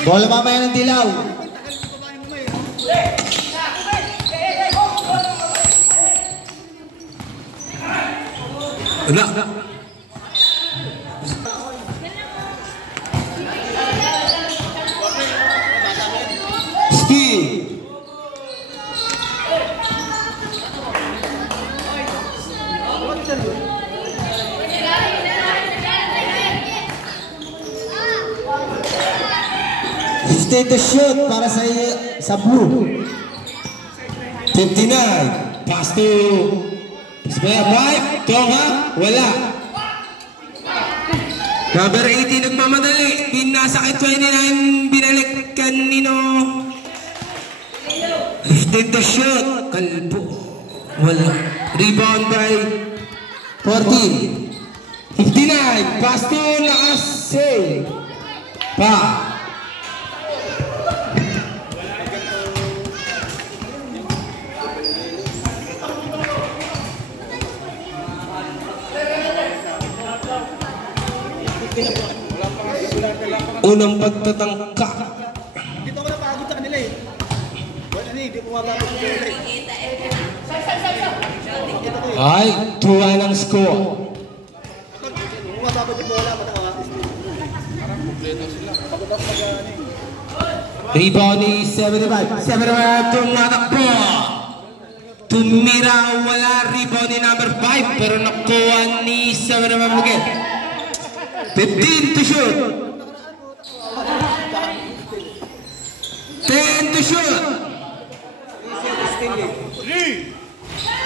Bola mamaya ng dilaw. Wala. Steve. Stay to shoot para sa blue. 59. Pass to Spare 5. Tonga. Wala. Number 18 nagmamadali. Pinasakit 29. Binalik kanino. 15 to shoot. Kalbo. Wala. Rebound by 14. 59. Pass to Nakase. Pa. Unang pagtatangka. Dito ko napagod sa kanila eh. Wala na eh, di pumababa sa kanila eh. Ay, 2-1 ang score. Pumababa sa bola, matakawatis din. Parang kompleto sila. Pagod ako mag-ano eh. Rebound ni 75. 75 tumatakbo. Tumira, wala. Rebound ni number 5. Pero nakuha ni 75 again. 15 to shoot. 10 to shoot.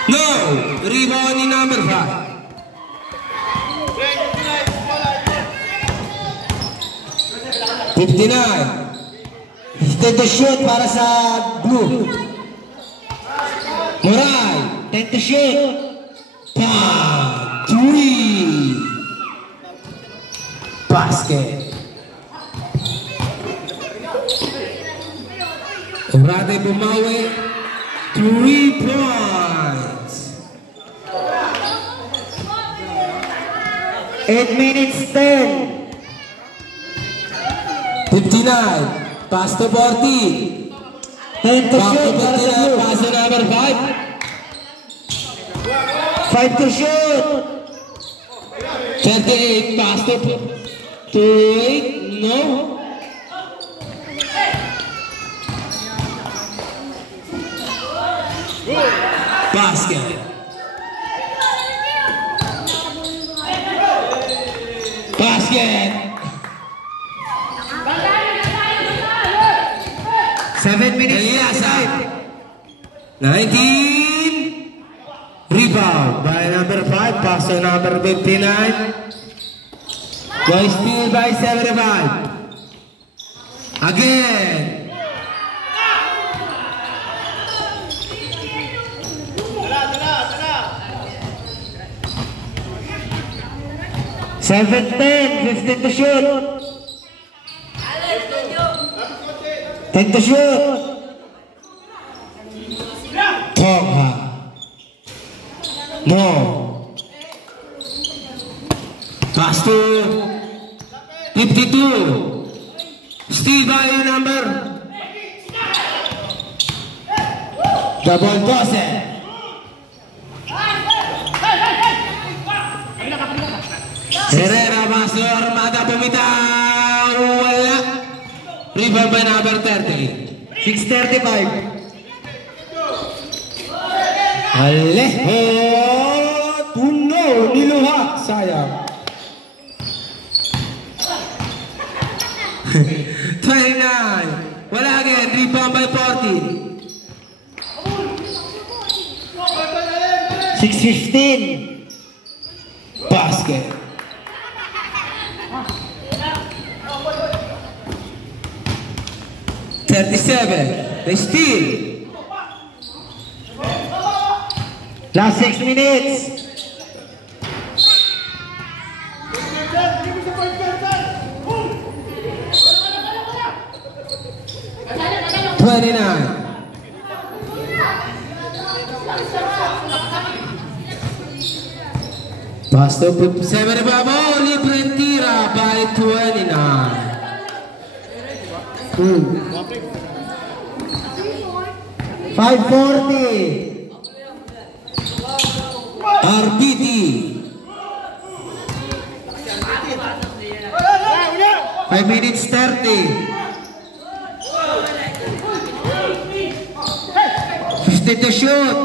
No. Rebound ni number 5. 59. 10 to shoot para sa blue. Moray. 10 to shoot. 3. Basket. Orade bumawi. 3 points. 8 minutes 10. 59. Pass to 40. 10 to shoot para sa blue. Pass to number 5. 5 to shoot. 38. Pass to 8. No. Basket. Basket. 7 minutes. Eliasa. 19. Rebound by number 5. Pass to number 59. Boy steal by 75. Again. Seven, 10, 15 to shoot. 10 to shoot. Tongha. No. Pass to 52. Steve by number. Double toss. Herrera masuk, Armada bumitaw, wala. Rebound by number 30. 6:35. Alejo Tuno, niluha, sayang. 29. Wala again, rebound by 40. 6:15. Basket. 37. They steal. Last 6 minutes. Pass to 7 babo, libre tira by 29. 540. RBT. 5 minutes 30. 50 to shoot.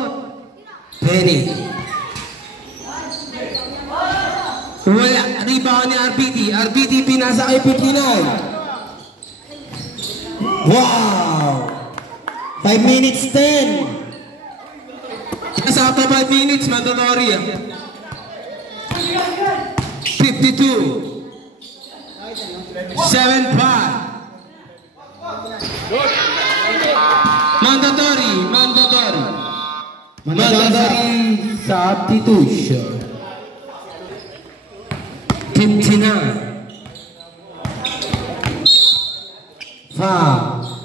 20. Wala. Rebound ni RBT. RBT pinasa kay 59. Wow! 5 minutes 10. Nasa pa 5 minutes, mandatory. 52. 7-5. Mandatory. Mandatory substitution. 59. 5.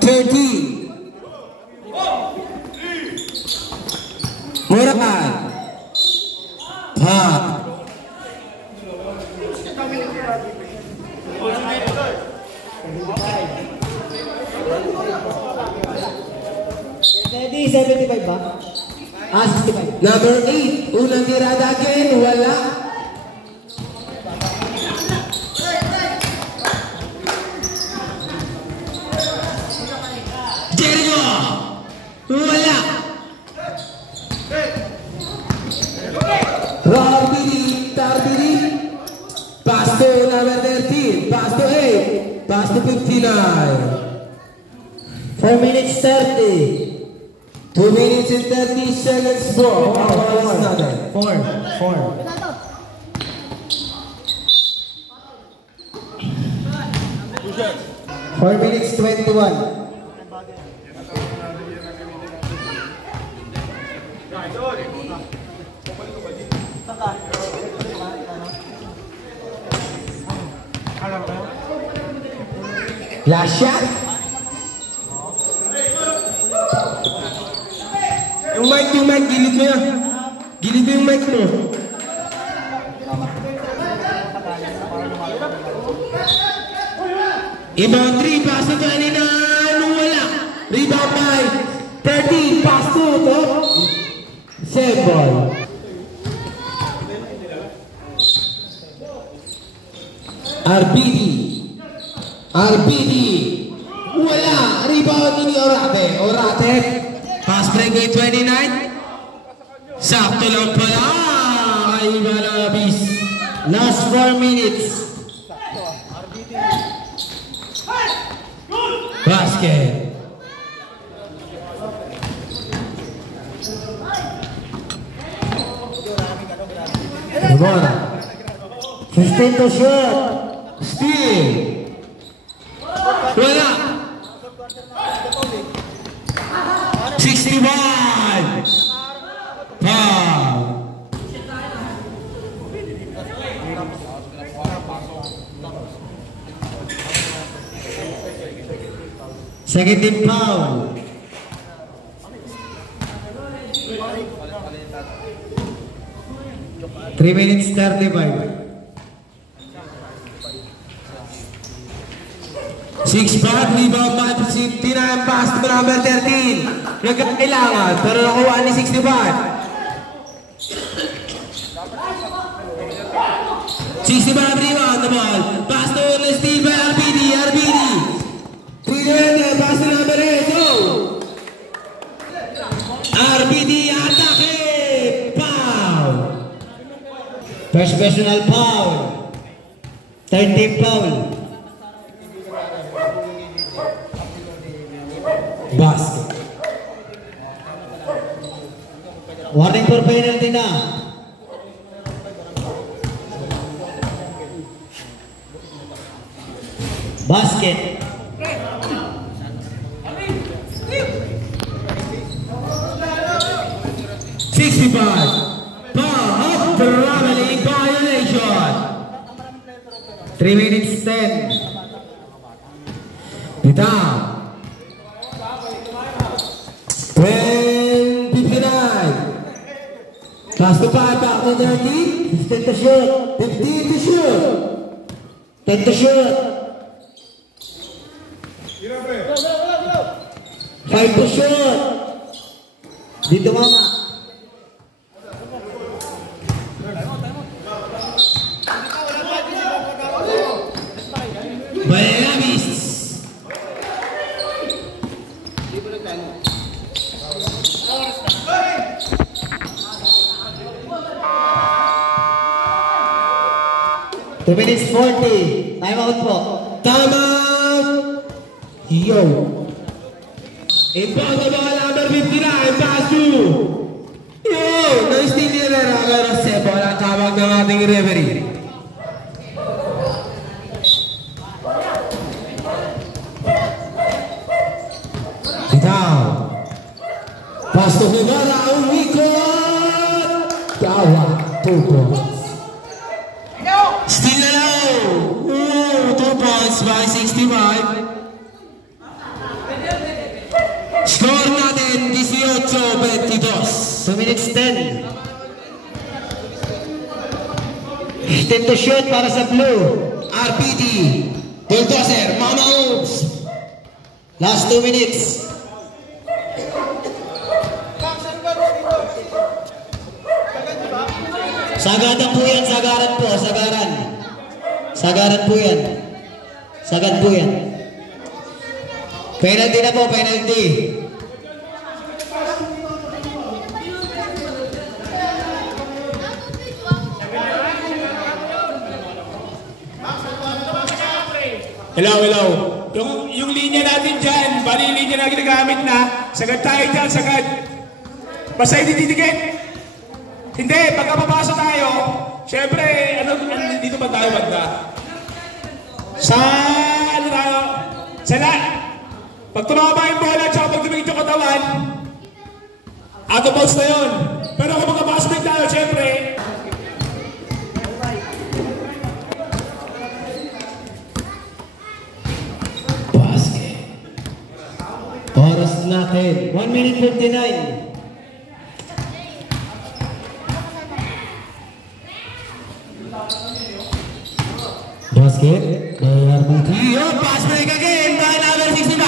30. Murakan. 5. Steady, 75 ba? 65. Number 8. Unang tirada again. Wala. Jericho. Wala. RBT. Pass to number 13. Pass to 8. Pass to 59. 4 minutes 30. 2 minutes and 30 seconds more. 4. 4 minutes 21. Last shot. Yung mic, gilid mo yan. Gilid mo yung mic mo. Ibang 3, pass to 29, wala. Rebound by 13, pass to 7. RBT. Wala. Rebound ni Orate. Pass break by 29. Sakto lang pala. Ay, malabis. Last 4 minutes. Basket. Agora. 15 to shoot. Steal. Wala. 61. Foul. Second team foul. Three minutes 35. 6-5, rebound by 59, pass to number 13. Nagkakailangan, pero nakuha ni 65. 65 rebound the ball. Pass to steal by RBT. 3-2, pass to number 8. Go! RBT atake. Foul. First personal foul. Third team foul. Basket. Warning for penalty na. Basket. Foul, traveling violation. 3 minutes 10. Down. 59. Pass to 5, back to 30. 15 to shoot. 15 to shoot. 10 to shoot. 5 to shoot. Dito mama. Bayabis. Two minutes 40. Time out po. Time out. Yo. Impact the ball number 59. Pass to. Yo. Nice thing nila Ramiro Sebo. Ang tawag ng ating referee. Down. Pass to Guevara. Umikot. Kawa. 2 points. Still allow. Ooh, 2 points by 65. Score natin 18-22. 2 minutes 10. 10 to shoot para sa blue. RPD. Bulldozer. Mama Oops. Last 2 minutes. Sagaran po yan, sagaran po, sagaran. Sagaran po yan. Sagad po yan. Penalty na po, penalty. Hello, hello. Yung linya natin dyan, bali yung linya na ginagamit na, sagad tayo dyan, sagad. Basta hindi didikit. Hindi, pagka papasok tayo, syempre, dito ba tayo banda? Sa, ano tayo? Sa pag tumama yung bola, tsaka pag dumigit yung katawan, out of bounds na yun. Pero kung magkapasok tayo, syempre, Basket. Oras natin. 1 minute 59. Basket. Yo, pass break again by number 65.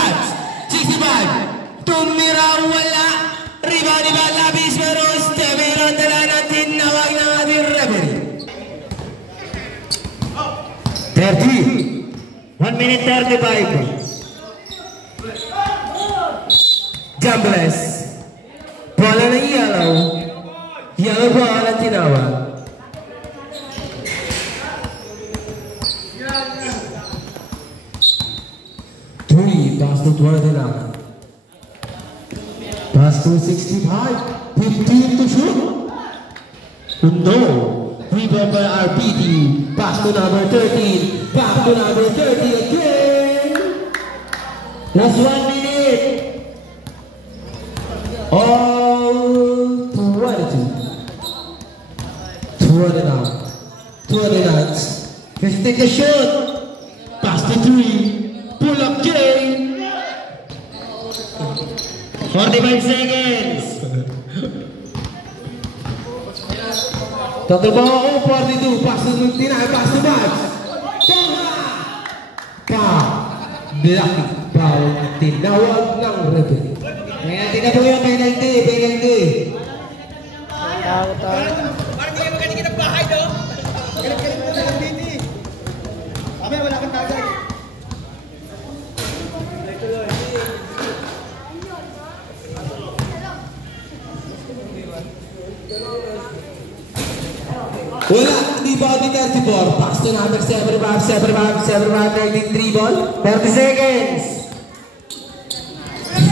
65. Tumira wala. Rebound ni Balabis pero meron dala natin nawag ng ating referee. 30. 1 minute 35. Gambles. Bola ng yellow. Yellow ball ang tinawag. Pass to 29. Pass to 65. 15 to shoot. No. Rebound by RPD. Pass to number 13. Back to number 30 again. Last 1 minute. All 22. 29. 29. 15 to shoot. Pass to 3. Pull up J. 45 seconds. Total ball 42. Pass to 59. Pass to Max. Blocky. Foul. Tinawag ng referee. Penalty na po yung penalty. Penalty. Wala, hindi ba di 34? Pass to number 75, 75, 75, 19, 3 ball. 30 seconds.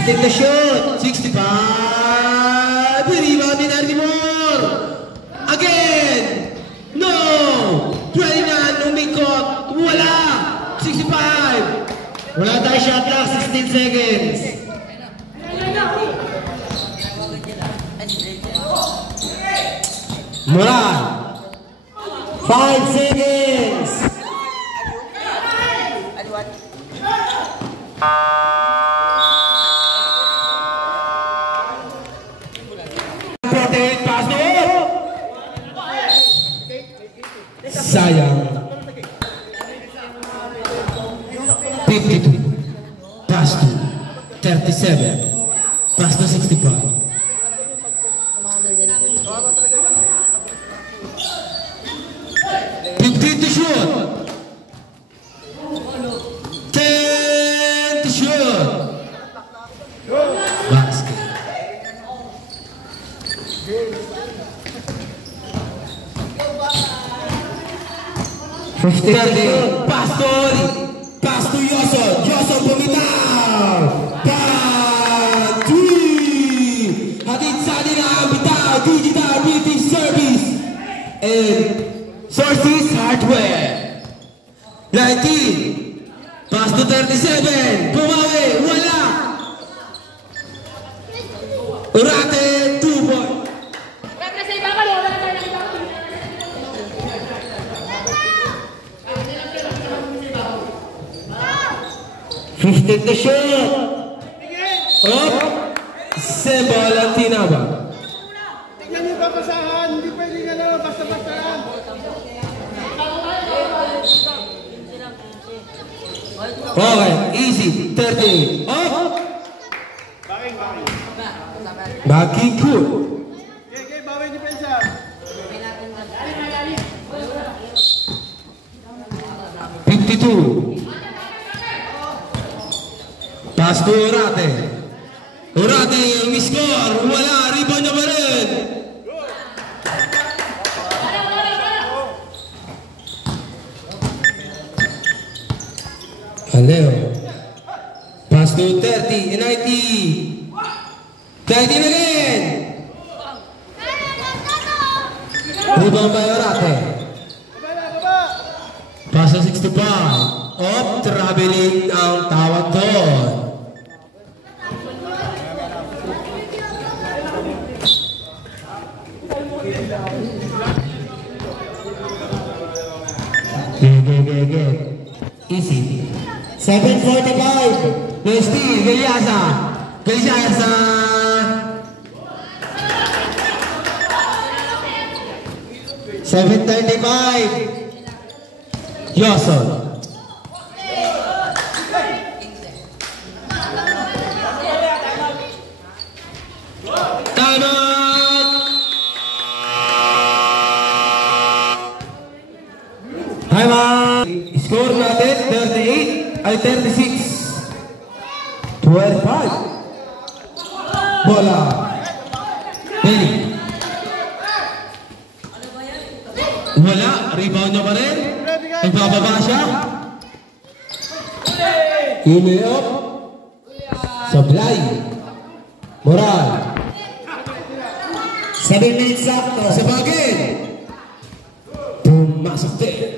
15 to shoot. 65. Rebound ni 34. Again. No. 29. Umikot. Wala. 65. Wala tayo shot clock. 16 seconds. Moran. 5 seconds. Pass to. Sayang. 52. Pass to 37. Pass to 65. 15 to shoot. 10 to shoot. Basket. Pass to Yoson. Yoson bumitaw. Pag-3. Hatid sa nila ang bitaw. Digital beauty service. And Sources Hardware. 19. Pass to 37. Bumawi. Wala. Urate. 2 point. 15 to shoot. Up. Sembola Tinaba. Tingnan niyo papasahan, hindi pwedeng basta-basta lang. Okay, easy. 30. Up. Baki cool. Okay, bawal yung depensa. 52. Pass to Urate. Urate, score. Wala, rebound niya pa rin. Aleo. Pass to 30, 90. 19 again. Rebound by Urate. Pass to 65. Up, traveling ang tawag doon. Easy. 7:45. Westy, Galiasa. Galiasa. $7:35. Yoson. Time out. Time out. Score natin 38 ay 36. 12-5. Bola. Belly. Wala. Rebound niya pa rin. Nagbababa siya. Iliop. Sablay. Moral. 7 minutes sakto. Sa bagay. Pumasok din.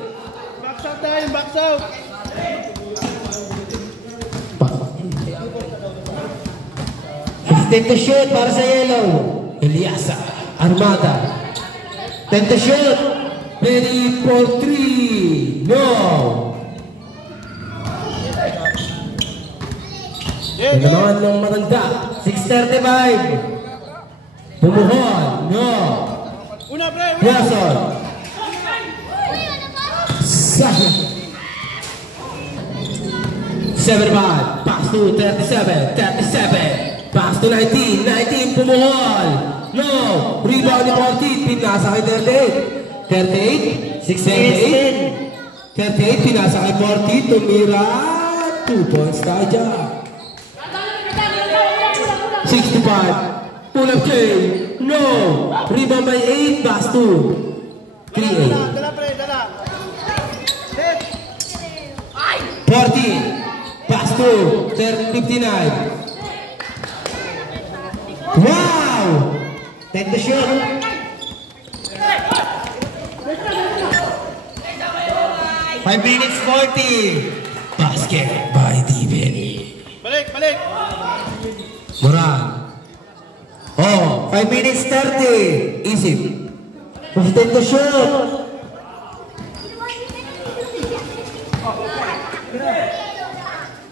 Box out tayo, box out. 15 to shoot para sa yellow. Eliasa. Armada. 10 to shoot. Ready for 3. No. Ito naman ng matanda. 6:35. Pumuhon. No. Una, pre, una. Yason. Second. 7-5. Pass to 37. 37. Pass to 19. 19. Pumuhon. No. Rebound ni Portit. Pinasa kay 38. 38. 16. 38. Pinasa kay Portit. Tumira. 2 points tayo dyan. 65. Pull-up K. No. Rebound by 8. Pass to 3-8. Dala, pre, dala. Set. 40. Pass to 59. Wow! 10 to shoot. 5 minutes 40. Basket by Diveni. Balik, balik. Moran. Oh, 5 minutes 30. easy. 15 to shoot.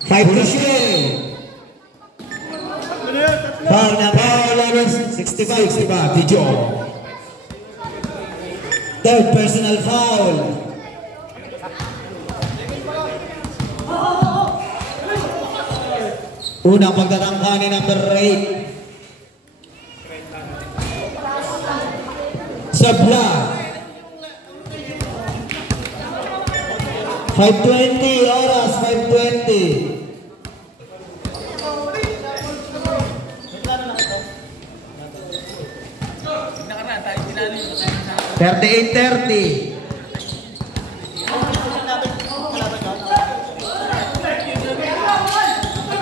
5 to shoot. Ano yun? Tatlo. Foul na Paul Lewis. 65. Dijo. Third personal foul. Unang pagtatangka ni number 8. Sabla. 5:20 oras, 5:20. 38-30.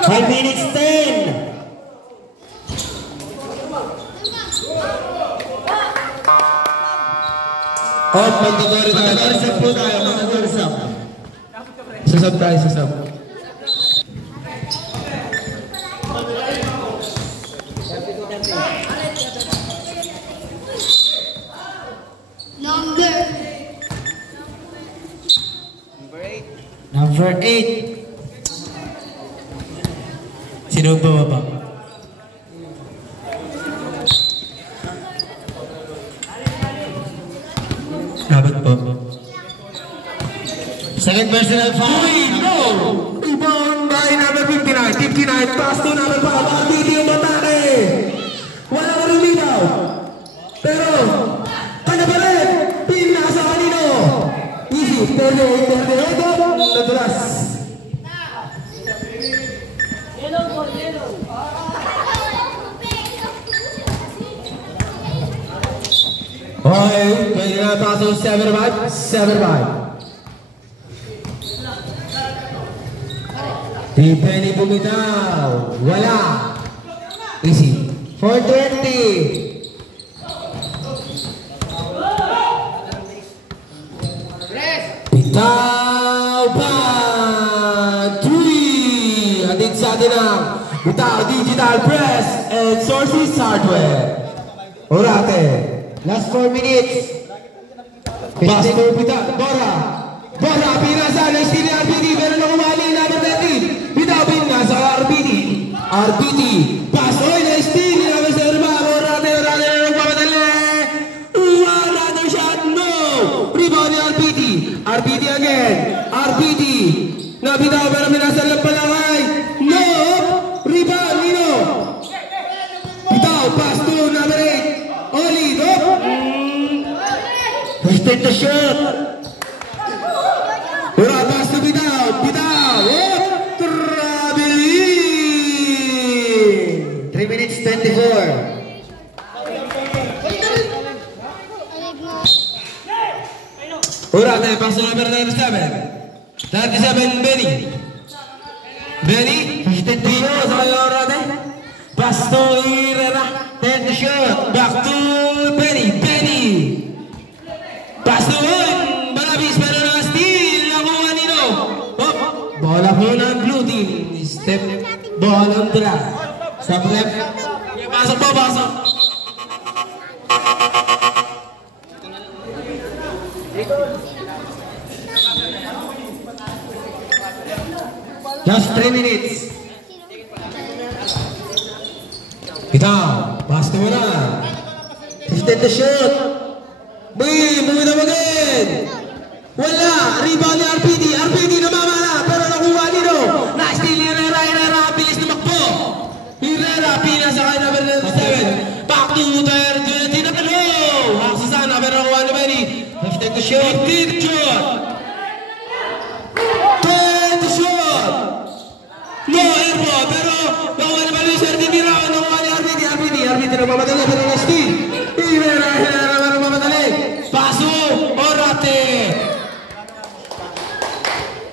5 minutes 10. Magdodori tayo. Mag-resap po tayo, mag-resap. Susab tayo, susab. Number 8. Sino ba? Dapat po. Second personal foul. No! Rebound by number 59. 59. Pass to number 5. RBD yung batake. Wala ka rin linaw. Pero, kanya pa rin. Pinasa kanino. Easy. 38. Nadulas. Okay. Pwede na pasok 7-5. 7-5. Di Benny bumitaw. Wala. Easy. 4:20. Bitaw pa. 3. Atin sa atin ang Bitaw Digital Press and Sources Hardware. Orate. Last 4 minutes. Pastor Bitaw. Bora. Bora. Pinasa ng Steel RBD. Pero nang umali na natin. Bitaw pinasa RBD. RBD. Pastor na Steel. Naman sa Urba. Orate. Nagpapadali. Another shot. No. Rebound ni RBD. RBD again. RBD. Nabitaw pero minasa lang palangay. No. Rebound. Nino. Bitaw. Pass to number 8. Oli. No. Wasted the shot. Ura, pass to Bitaw. Bitaw. Traveling. 3 minutes 24. Ura, tayo pass to number 37. 37, Benny. Benny. Dino, sa kayo Orate. Pass to Herrera. 10 the shot. Back to Benny. Benny. Pass to one. Balabis pero na steal. Nakuha nino. Hop. Bola po ng blue team. Step. Ball on the left. Stop left. Pasok po, pasok. Just 3 minutes. Bitaw. Pass to wala. 15 the shot. Bumitaw again. Wala. Rebound ni RPD. RPD namamala. Pero nakuha nino. Na-steal ni Herrera. Herrera. Bilis tumakbo. Herrera. Pinasa kay number 7. Back to 30 na talo. Haksasana. Pero nakuha ni Benny. 15 the shot. 15 shot. 20 shot. No airball. Pero nakuha ni Benny. Serdi Mirao. Nakuha ni RPD. RPD nagmamadali. Pero na-steal. Herrera. Herrera. Nagmamadali. Paso. Orate.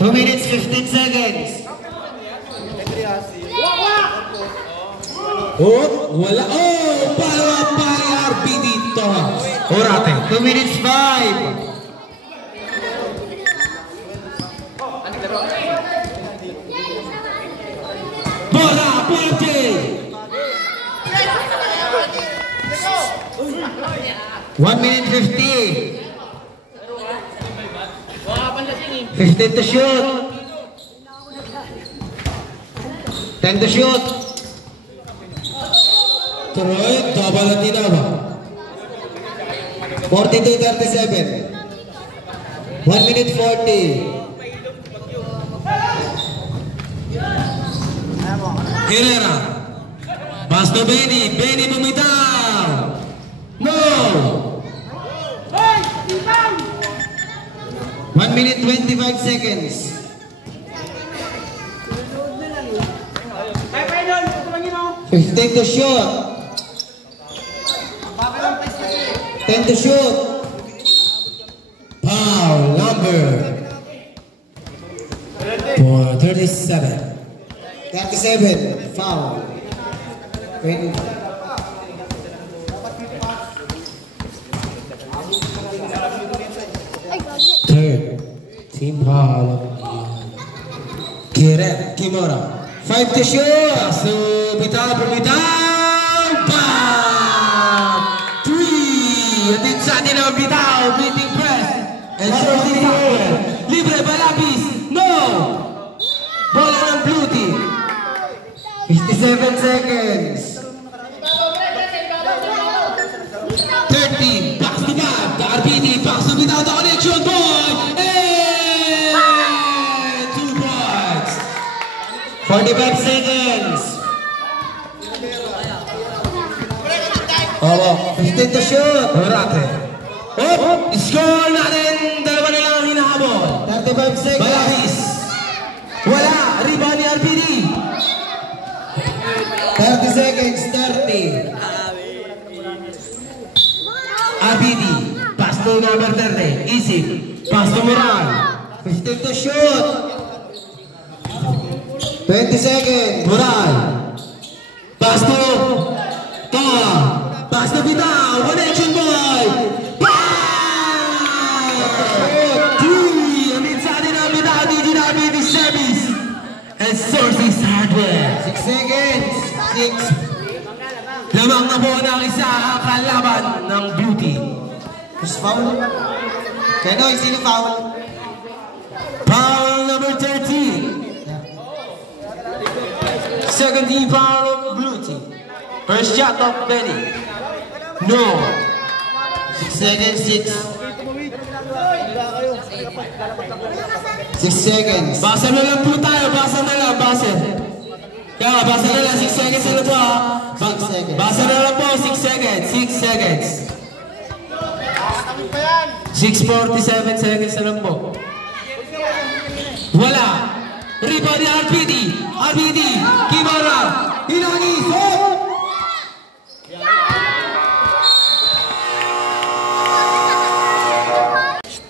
2 minutes 15 seconds. Oh, wala. Oh, follow-up by RPD to. Orate. 2 minutes 5. Bola, Puente. 1 minute 50. 15 to shoot. 10 to shoot. Troy, double at tinaba. 42-37. 1 minute 40. Herrera. Pass to Benny. Benny bumitaw. No. 1 minute 25 seconds. Ay, Paidon, ito lang yun, oh. 15 to shoot. 10 to shoot. Foul number for 37. 37. Foul. 20. Third team foul. Kiret Kimura. 5 to shoot. So bitaw, bam! 3. Atin sa atin ang bitaw, beating press. And shorty forward. Libre balabis. No! Bola ng blue team. 57 seconds. 13. Pass to back. The RPD. Pass to bitaw. The connection point. And 2 points. 45 seconds. Opo. 15 to shoot. Orate. Oh! Score natin. Dalawa na lang ang hinahabol. 35 seconds. Balabis. Wala. Rebound ni RPD. 30 seconds. 30. RPD. Pass to number 30. Easy. Pass to Moran. 15 to shoot. 20 seconds. Moran. Pass to Toa. Pass to Bitaw. Connection boy. Bang! 3. Amin sa atin ang Bitaw. DJ RPD service. And Sources Hardware. 6 seconds. 6. Lamang na po ng isa ang kalaban ng Beauty. Who's foul? Kenoy, sino foul? Foul number 13. Second team foul of Blue team. First shot of Benny. No. 6 seconds. 6. 6 seconds. Basa na lang po tayo. Basa na lang. Basa. Kaya basa na lang. 6 seconds na po. 6 seconds. Basa na lang po. 6 seconds. 6 seconds. 6:47 seconds na lang po. Wala. Rebound ni RPD. RPD. Kimara. Hinagis.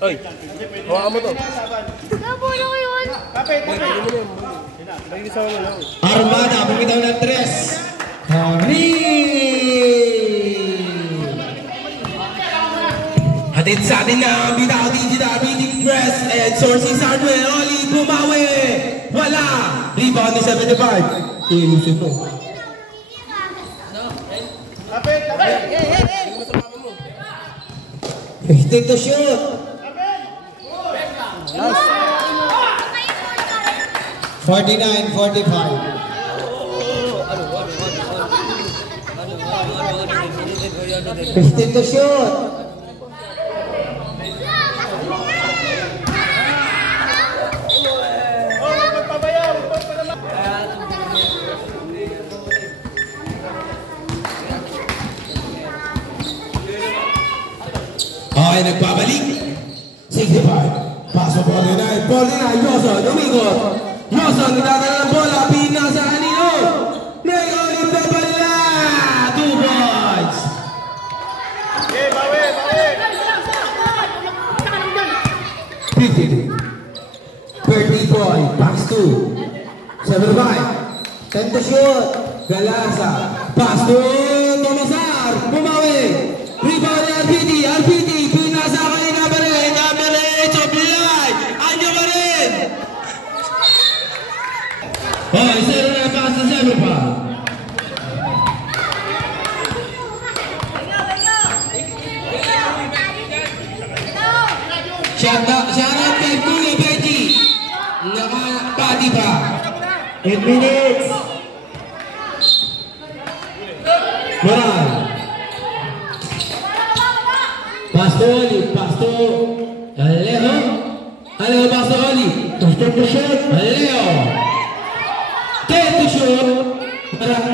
Oy, hawakan mo to. Nabulo ko yun. Kapit, Mag-isa mo lang. Armada, bumitaw ng 3. Hari! Hatid sa atin na ang bitaw digital beating press and Sources Hardware. Oli bumawi. Wala. Rebound ni 75. Ilusin mo. Kapit, kapit. 15 to shoot. 49-45. Fifteen to shoot. Magpabayaw. Okay, nagbabalik. 65. Pasok 49. 49. Yoson, umikot. Yoson, nagdadala ng bola. Pinasa kanino. Ngayon, yung dabala. 2 points. Okay, bawi, bawi. 50. 30 point. Pass 2. 75. 10 to shoot. Galasa. Pass to Tomasar. Bumawi. Rebound ni RPD. RPD. Pinasa kanina pa rin. Number 8 of Bilay. Andiyo pa rin. Oh, isa na pass to 75. Shout out kay Kuya Benji. Nakapati pa. 8 minutes. Moral. Pasto Oli. Pasto. Alejo. Alejo Pasto Oli. Pasto to shoot. Alejo. 10 to shoot. Moral.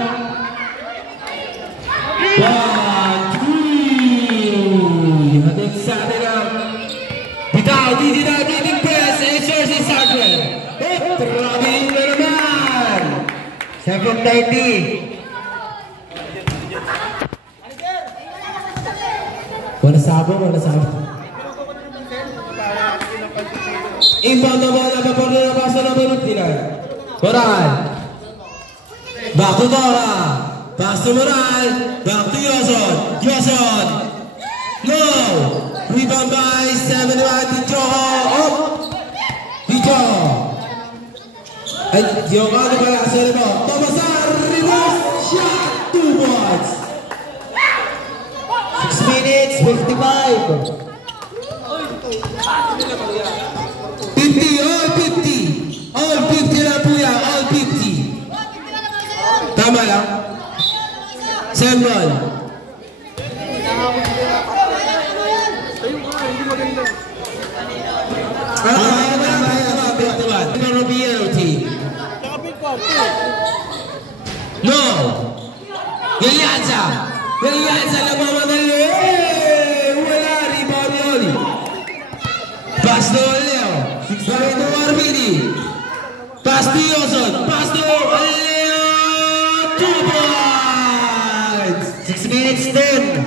1, 2. Hatid sa atin ang bitaw. Digital beating Trabing na naman. 7:30. Wala sabong. Inbound na bola pa por na paso na Moral. Back to Dora. Pass to Moral. Back to Yoson. No. Rebound by 7-1 to Joho. Up. Dijo. Ay, Joho ano ba yung asero mo? Tomasar. Reverse shot. 2 points. 6 minutes, 55. 50, all 50 na po yan, all 50. Tama lang? Sembol. No! Galianza lang mamadali! Wala, rebound yun! Pass to Leo. Pass to Arbidi. Pass to Yoson. Pass to Leo. 2 points. 6 minutes din.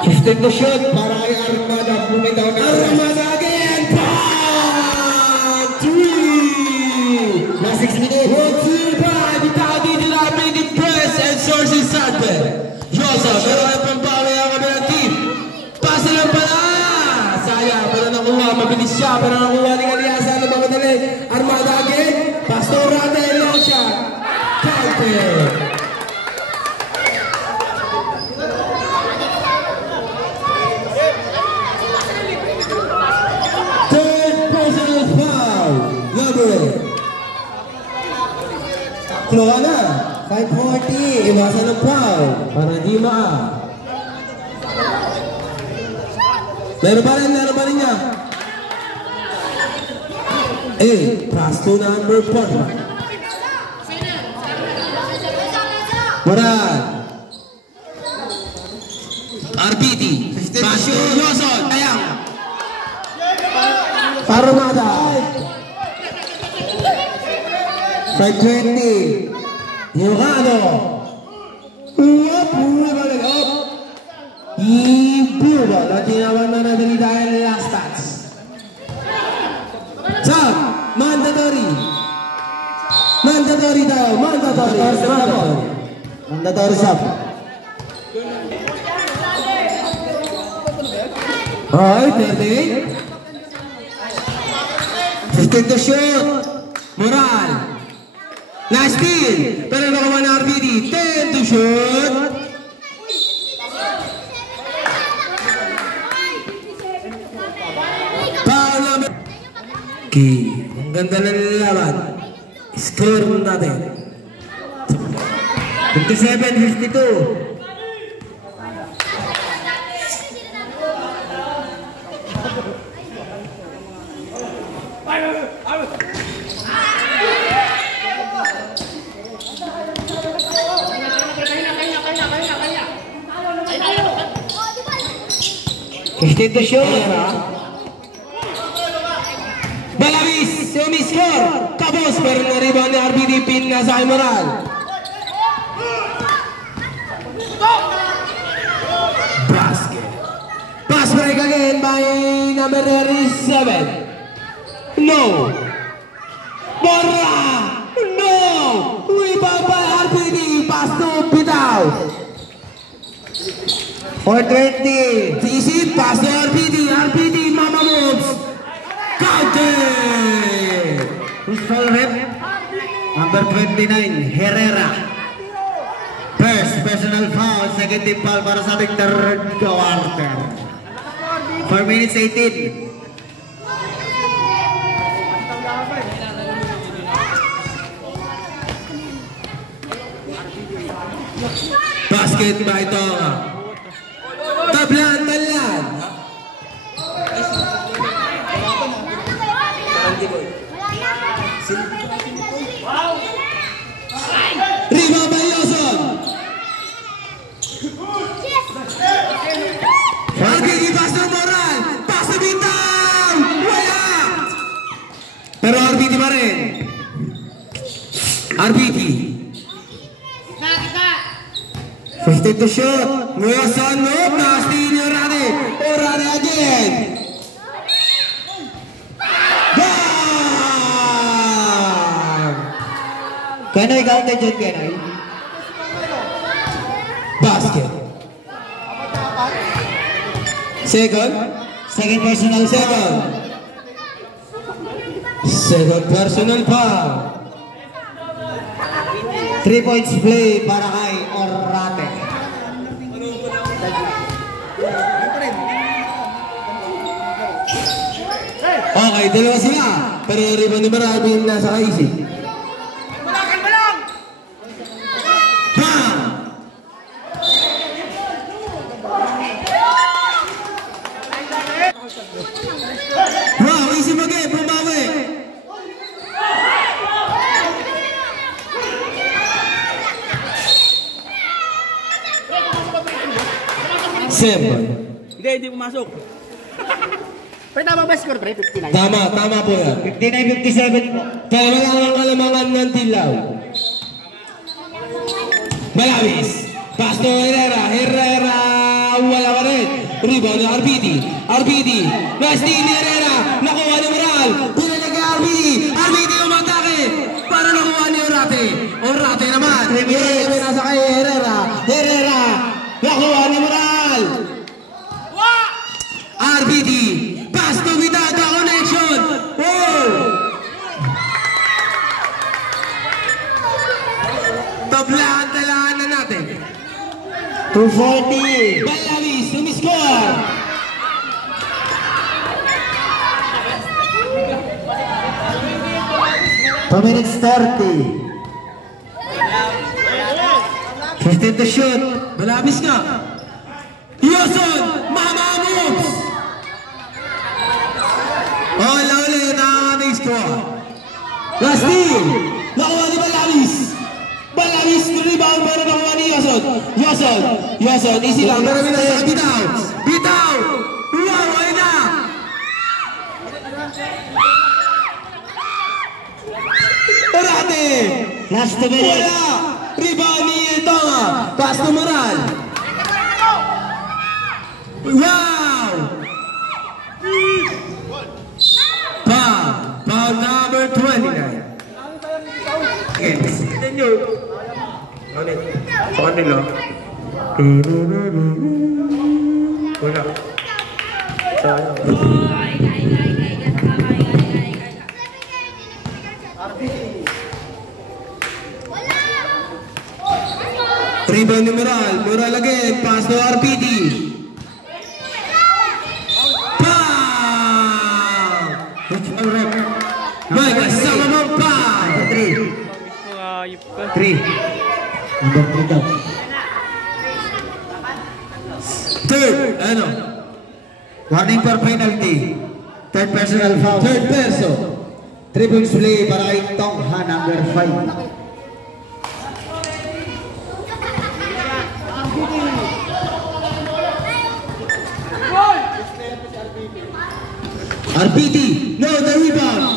Shifting to shoot para kay Armada. Bumitaw na. Armada again. Pound 3. Last 6 minutes. 1-2-5. Bitaw dito na Arbidi press and sources Sadbe. Yoson. Pero ay pampawi ang kabilang team. Pass na lang pala. Sayang. Pero nakuha. Mabilis siya. Pero nakuha ni Galiasa. Ano ba madali? Armada again. Pass to Rata. Long shot. Counter. Kluha na. 5:40. Iwasan ng foul. Para di Meron pa rin niya. Pass to number 4. Moral. RPT. Pass to Yoson. Ayang. Armada. 5:20. Yogano. Up. Ibuda. Natinawan na nadali dahil last touch. Sab. Mandatory daw. Mandatory sub. Alright, 30. 15 to shoot. Moral. Last steal. Pero nakuha na RPD. 10 to shoot. Foul number. Okay. Ang ganda na nilalaban. Score natin. 57-52. To shoot. Balawis, semi-score. Tapos, pero na-rebound ni RBD pin na sa Moral. Basket. Pass break again by number 37. No. Borra. No. Rebound by RBD. Pass to Pitaw. 4:20. Easy pass to RPD, mama moves. Counter. Who's foul rep? Number 29, Herrera. First personal foul, second team foul para sa ating third quarter. 4 minutes 18. Basket by Tonga. Tablan. Rima Bayoson. RPD pass to Moral. Pass to Bintang. RBT. 15 to shoot. Wilson, no, nasty ni Orade. Orade again. Bang! Kanoy counted dyan, Kanoy. Basket. Second. Second personal foul. Second personal foul. 3 points play para kay Orate. Okay, dalawa sila. Pero rebound ni Marami yung nasa kaisip. Bang! Wow, easy mag-e, bumawi. Seven. Hindi pumasok. Pre, tama ba score, pre? 59. Tama po yan. 59-57 po. Kaya wala kang kalamangan ng dilaw. Malabis. Pass to Herrera. Herrera. Wala pa rin. Rebound ni RBT. RBT. Nasty ni Herrera. Nakuha ni Moral. Pinalag ni RBT. RBT umatake. Para nakuha ni Orate. Orate naman. Orate nasa kay Herrera. Herrera. Nakuha ni Moral. RBT. Pass to without the connection. Oh! Tablaan na natin. 240. Balawis, sumiscore. Two minutes 30. 15 to shoot. Balabis nga. Yoson, mama moves. Oh, lauli, nakakating score. Last team. Nakuha ni Balawis. Balawis, rebound para nakuha ni Yoson. Yoson, easy lang. Marami na sa bitaw. Bitaw. Wow, ay na. Orate. Last 2 minutes. Wala. Rebound ni Tonga. Pass to Moral. Wow. Foul number 29. Yes. Sa kanila. Wala. Rebound ni Moral. Moral again. Pass to RPD. Bang! May kasama mo pa! 3. 3. Number 3 daw. Third, ano? Warning for penalty. Third personal foul. Third person. 3 points play para kay Tongha, number 5. RPT, no, the rebound.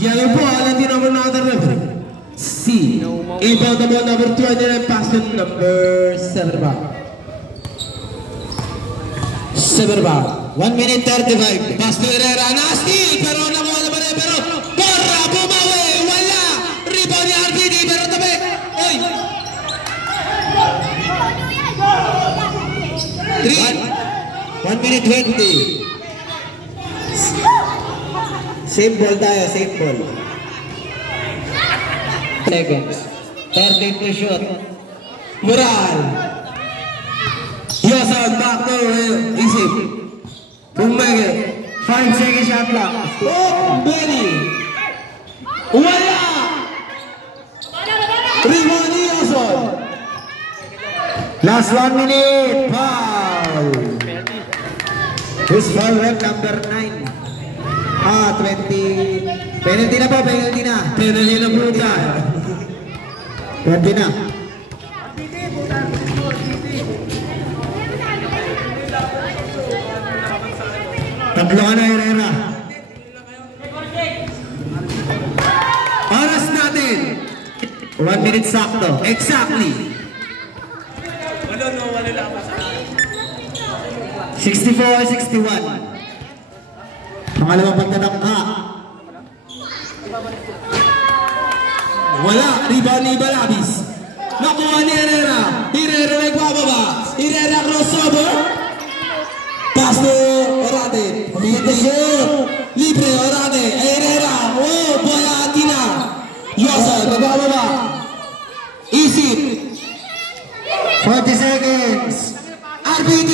Yellow ball, and number another referee. C. Inbound the ball number 29, pass to number 7 bar. 7 bar. 1 minute 35. Pass to Herrera, nasty, pero nakuha naman eh, pero Borra, bumawi, wala. Rebound ni RPT, pero tabi. Oy. 1 minute 20. Same ball tayo, same ball. Seconds. 13 to shoot. Moral. Yosan, back to isip. Bumagi. 5 second shot lang. Oh, Benny. Wala. Rebound ni Yosan. Last 1 minute. Foul. Who's foul rep number 9? 20. Penalty na po, penalty na. Penalty na po tayo. Penalty na. Tatlo ka na, Herrera. Oras natin. 1 minute sakto. Exactly. 64-61. Pangalawang pagtatangka. Wala, rebound ni Balabis. Nakuha ni Herrera. Herrera nagbababa. Herrera crossover. Pass to Orate. Hit the shoot. Libre Orate. Herrera. Oh, bola Atina. Yosa, nagbababa. Isip. 40 seconds. RBD.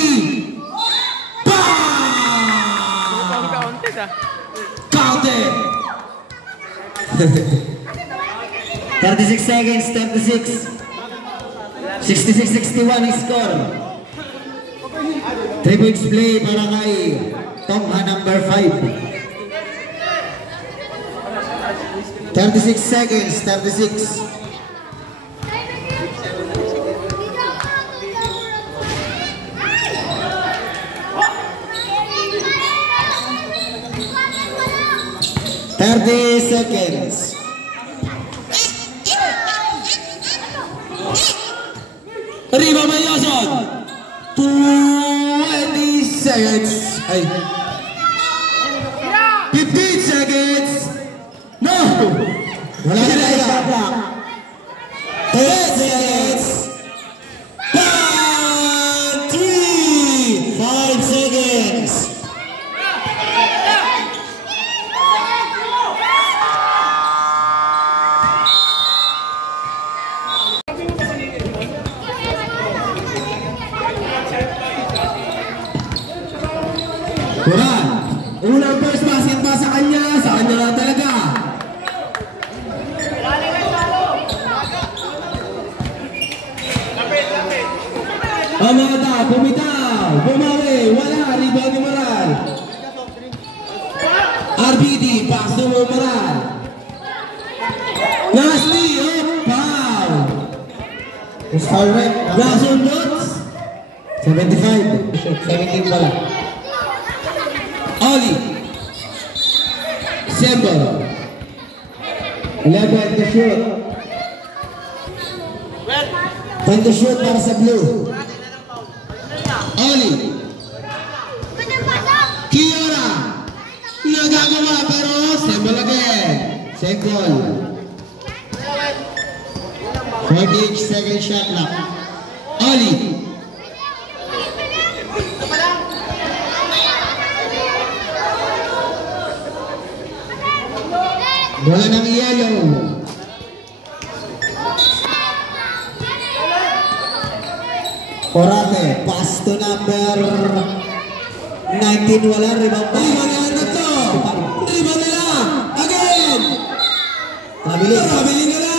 Counted. 36 seconds, 36. 66-61 is score. 3 points play para kay Tongha number 5. 36 seconds, 36. Seconds. Riva Mayoson. 20 seconds. Ay. 15 seconds. No. Wala na tayo. 10 seconds. 3. 5 seconds. Kuran. Unang first basket pa sa kanya lang talaga. Amata, bumitaw, bumawi, wala, rebound ni Moral. RBD, pass to Moral. Nasty, foul. Foul rate. Jason Dots. 75. 17 pala. Oli. Symbol. 11 to shoot. 10 to shoot para sa blue. Oli. Kiora. Nagagawa pero symbol again. Second. 48 second shot clock. Oli. Bola ng yellow. Orate, pass to number 19, wala, rebound pa. Riba na to. Riba na lang. Again. Pabilis. Pabili na lang.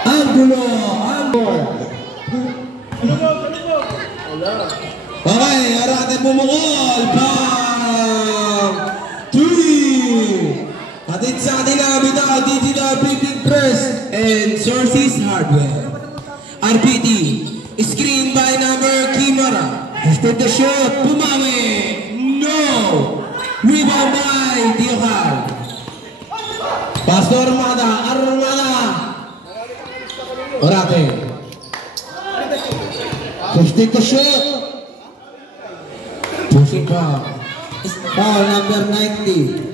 Angulo. Okay, Orate pumukol. Bang! 3. Hatid sa ating bitaw, Digital Printing Press and Sources Hardware. RPT, screen by number Kimura. After the shot. Pumawi. No. Rebound by Diohal. Pastor Armada. Orate. 50 to shoot. Pushing foul. Foul number 90.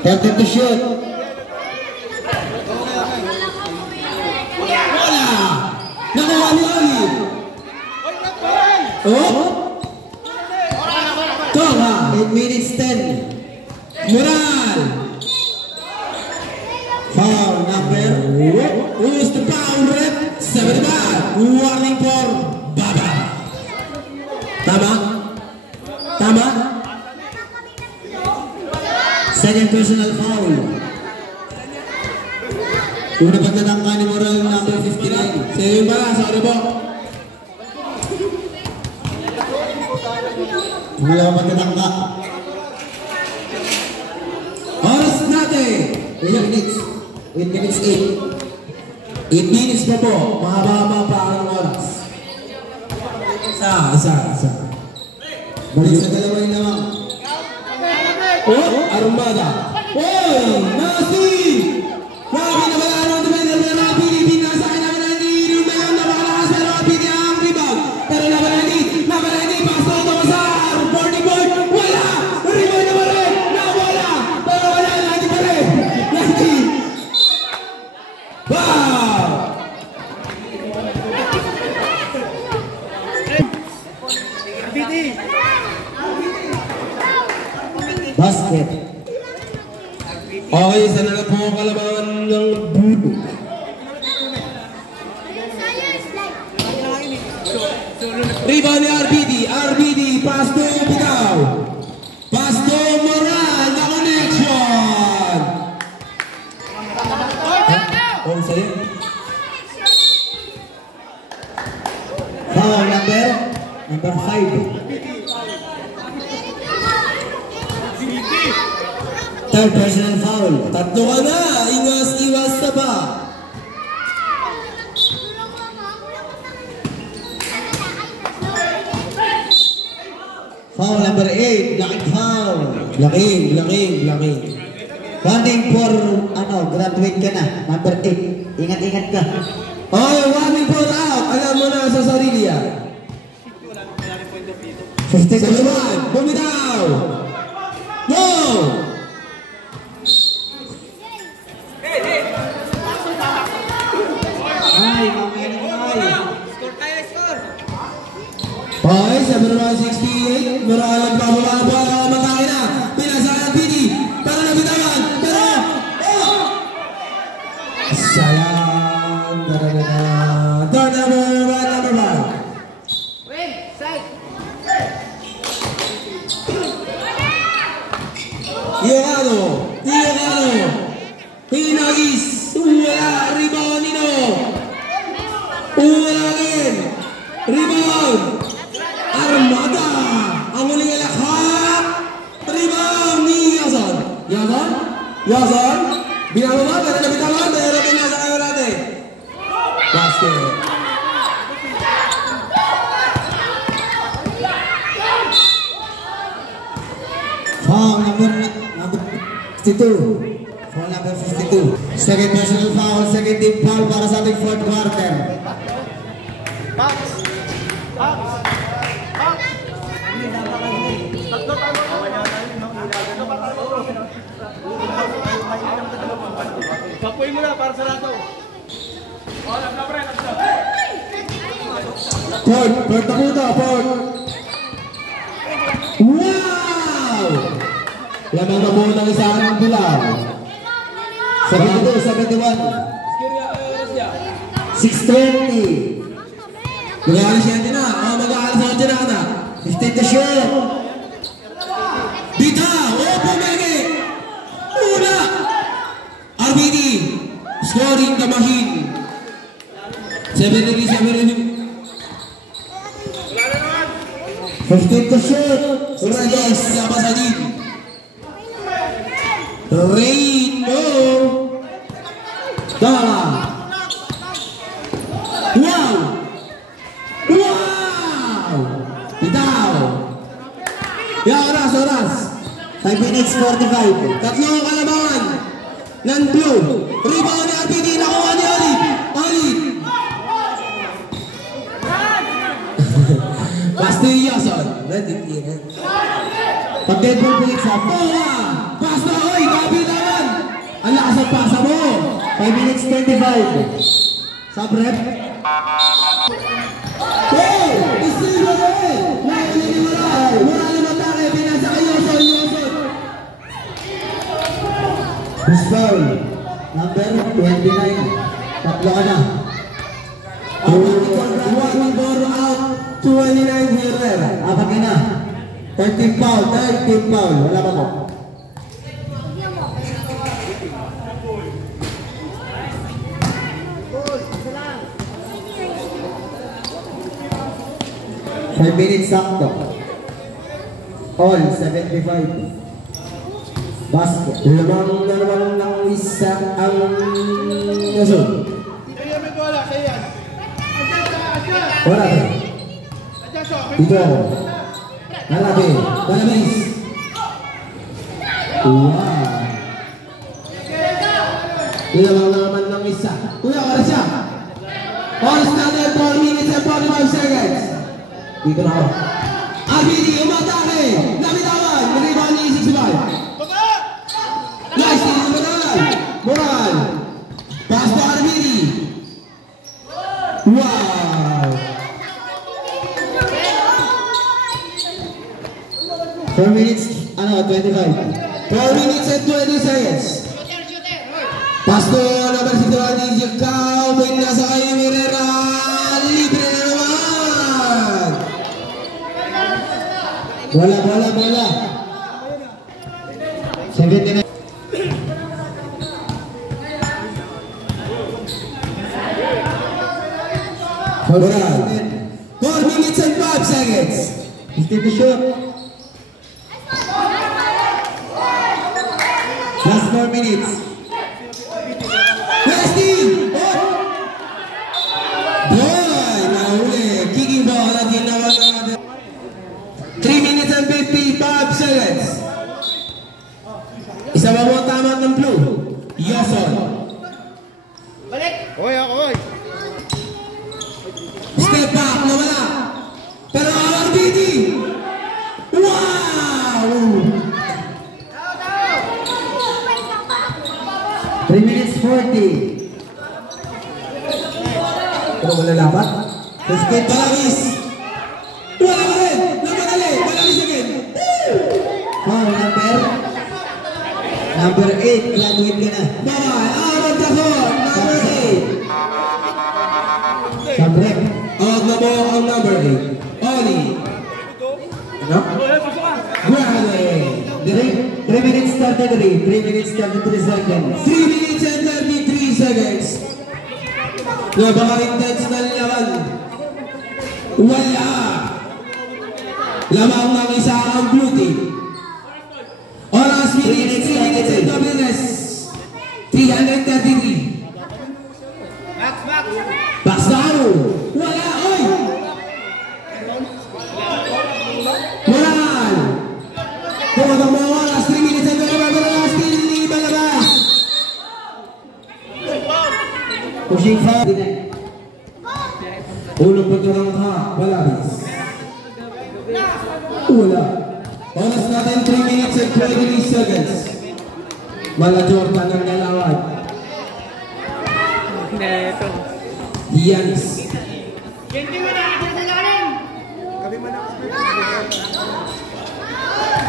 Thirty to shoot. Wala. Nakuha ni Oli. Oh. Toha. 8 minutes 10. Moral. Foul number. Who's the foul rep? 75. Warning for Baba. Tama? Tama? Second personal foul. Una pagtatangka ni Moral number 59. Sa'yo ba? Sorry po. Pangalawang pagtatangka. Oras natin. 8 minutes. 8 minutes 8. 8 minutes pa po. Mahaba pa ang oras. Isa. Balik sa dalawa yung lamang. Oh, Armada. Oy, Nasi! Grabe na wala naman tumendal na Rapidi. Nasa akin naman na hindi lumayan na makalakas pero Rapidi ang rebound. Pero naman na hindi. Pasto ito masar. 40 point. Wala! Rebound na rin. Nawala. Pero wala. Lagi pa rin. Lagi. Wow! Basket. Okay, sana na po ang kalabangan ng budo. Rebound ni RBD, pass to Bitaw. Pass to Moran, na connection. Oh, sorry. Foul number 5. Third personal foul. Tatlo ka na, iwas na ba? Foul number 8. Laking foul. Laking. Warning for, graduate ka na. Number 8. Ingat-ingat ka. Okay, warning for out. Alam mo na sa sarili yan. 50 Sa naman, bumitaw. Go! Ay, mamaya na ay. Okay, sa number 168, maraming bababa na po ang matake na. Pinasahan Pidi, pero nabitawan, pero, oh! Sayang, turn number 1. Iocano, Hinagis, wala, rebound Nino. Uwalagin, rebound. Armada! Ang muling alakhak! Rebound ni Yazon! Binababa, pero nabitawan, pero pinasa kayo natin. Basket! Foul number 52. Foul number 52. Second personal foul, second team foul para sa ating fourth quarter. Papuin mo na para sa rato. Port na puto, Port! Wow! Lamang na muna ng isang ng bulang. 72, 71. 6:20. Mag-aalis yan din na. Mag-aalis yan din na. 15 to shoot. Bita! Pumegi! Una! RBD! Scoring kamahin. 7-3. 15 to shoot. Reyes, Labasadin. Reino. Dala. Wow! Bitaw! Oras. 5 minutes 45. Tatlong kalabangan ng blue. Rebound ni RBD. Nakuha ni Olid. Pass to Yason. Pag dead ball po sa Bola! Pass na, oy! Kapitan! Ang lakas ang pasa mo! 5 minutes 25. Sub-rep. Oh! Isilo na eh! Wala naman tayo! Pinasa kay Yason! Who's foul? Number 29. Tatlo ka na. One ball out. 29 Herrera. Apat ka na. 13 foul. Wala pa po. Five minutes sakto. All 75. Basket. Lamang na naman ng isa ang Yasun. Kaya may bola, kaya yan. Wala ba? Dito ako. Nalabi. Balabis. Wow. Lamang na naman ng isa. Kuya, oras siya. Oras natin 4 minutes and 45 seconds. Dito na ako. RBD, umatake. Nabitawan. Rebound ni 65. Nice, Moral. Pass to RBD. Wow. 4 minutes, 25. 4 minutes and 20 seconds. Pass to number 61 ni Jekau. Win na sa kayo, Herrera. Libre na naman. Bola. 79. Moral. 4 minutes and 5 seconds. 50 to shoot. Last 4 minutes. Westin! Boy! Nahuli. Kicking ball at ginawa na natin. 3 minutes and 55 seconds. Isa ba mo tama ng blue? Yason. Oy, oy. Step back na wala. Pero RBD! Wow! 3 minutes 40. Pero malalapat? Basket. Balabis! Wala pa rin! Napadali! Balabis again! Foul number 8. Graduate ka na. Bye-bye! Out of the court! Number 8! Sa break. Out na mo ang number 8. Oli! Ano? Bradley! 3 minutes 33. 3 minutes 33 seconds. 3 minutes and 33 seconds. Napaka-intense na laban. Wala! Lamang ng isa ang blue team. Oras minutes, 3 minutes and doubleness. 333. Baksaro! Wala! Oy! Moral! Tumatang mga oras, 3 minutes and 25 oras. Still balabas! Pushing foul. Unang pagkarang ha, balabas. Wala. Oras natin 3 minutes and 23 seconds. Mala Jordan ang nalawan. Giannis.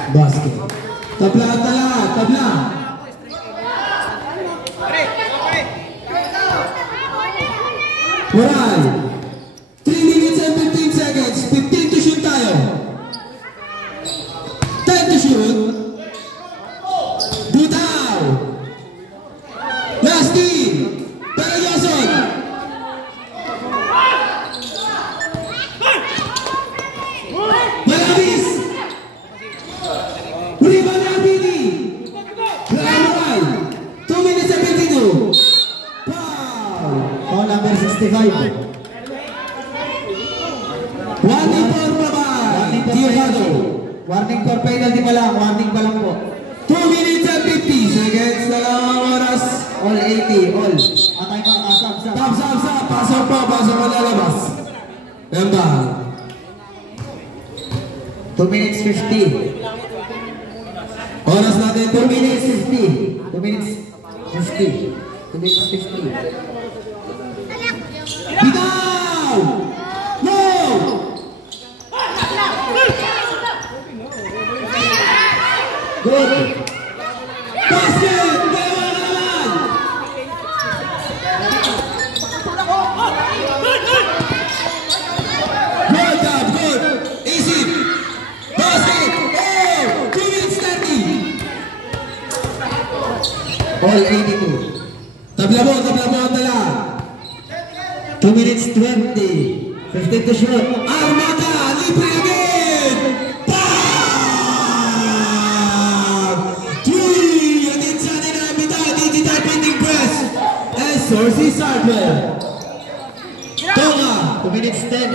Basket. Tabla. Moral. 3 minutes and 15 seconds. 15 to shoot tayo. 10 to shoot. Butaw. Last team. Pero Yason. Malabis. Rebound na RBD. Moral. 2 minutes and 52. Foul. Foul number 65. Warning for Babay. Diogado. Warning for penalty pa lang. Warning pa lang po. 2 minutes and 50 seconds na lang ang oras. All 80. All. Atay pa. Asap. Stop. Pasok pa. Lalabas. Ganda. 2 minutes 50. Oras natin 2 2 minutes. minutes 50. 2 minutes 50. 2 minutes 50. Bitaw! No! Good. Basket! Dalawa na naman! Good job, good! Easy! Basket! Oh! 2 minutes 30! All 82. Tabla mo ang dala! 2 minutes 20. 15 to shoot. Armada! Libre again! Bam! 3! Versus Hardware. Tonga. 2 minutes 10.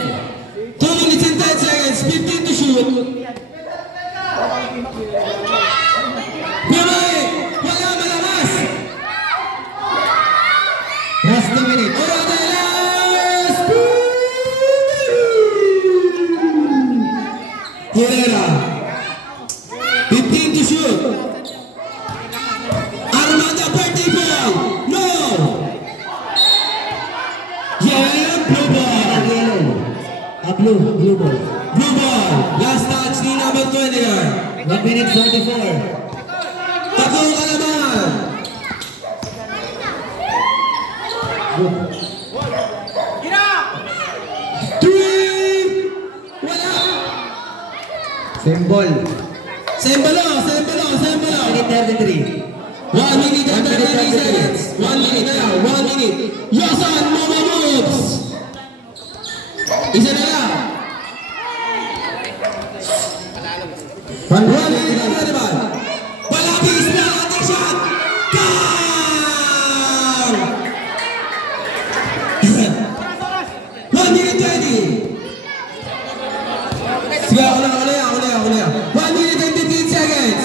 2 minutes and 10 seconds. 15 to shoot. Pumay. Wala malakas. Last 2 minutes. Oradalas. Herrera. 15 to shoot. Armada birthday ball. No. Yeah, blue ball. Yellow. Blue ball. Blue ball. Last touch ni number 20 guard. 1 minute 44. Tatlong kalabangan. Three. Wala. Same ball. Sembalo. 1 minute 33. 1 minute and 33 seconds. 1 minute na lang. 1 minute. Yosan, Momo moves. Isa na lang. 1 minute na naman. Palabis na ating shot. Kang! 1 minute 20. Sige, ako na. 1 minute and 15 seconds.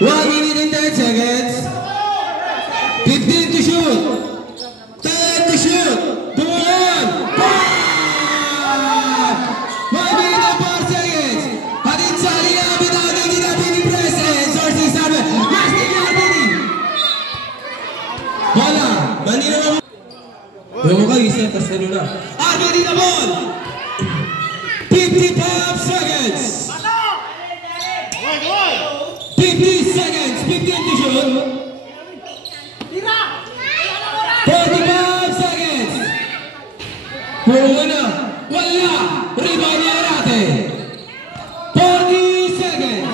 1 minute and 10 seconds. 15 to shoot. 10 to shoot. Buwan. 1 minute and 4 seconds. Hadid sa liya, bitawin kita pinipres. Sources sabi, Mastic Martini. Wala. Manila na mo. Huwag mo kayo, isa, tas ano na. RBD na ball. 55 seconds. 50 seconds, 15 to shoot. 45 seconds. Puro na. Wala. Rebound ni Arate. 40 seconds.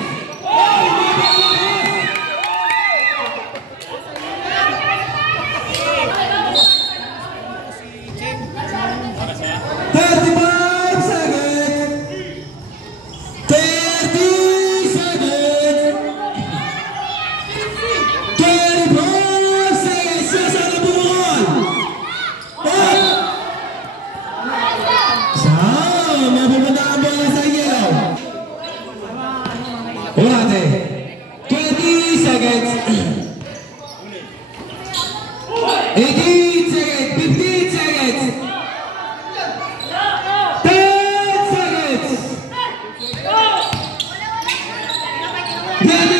35 seconds. 30 seconds. 24 seconds. Sasa na bumukol. Mapupunta ang bola sa yellow. Orate. 20 seconds. 18 seconds. 15 seconds. 10 seconds. 10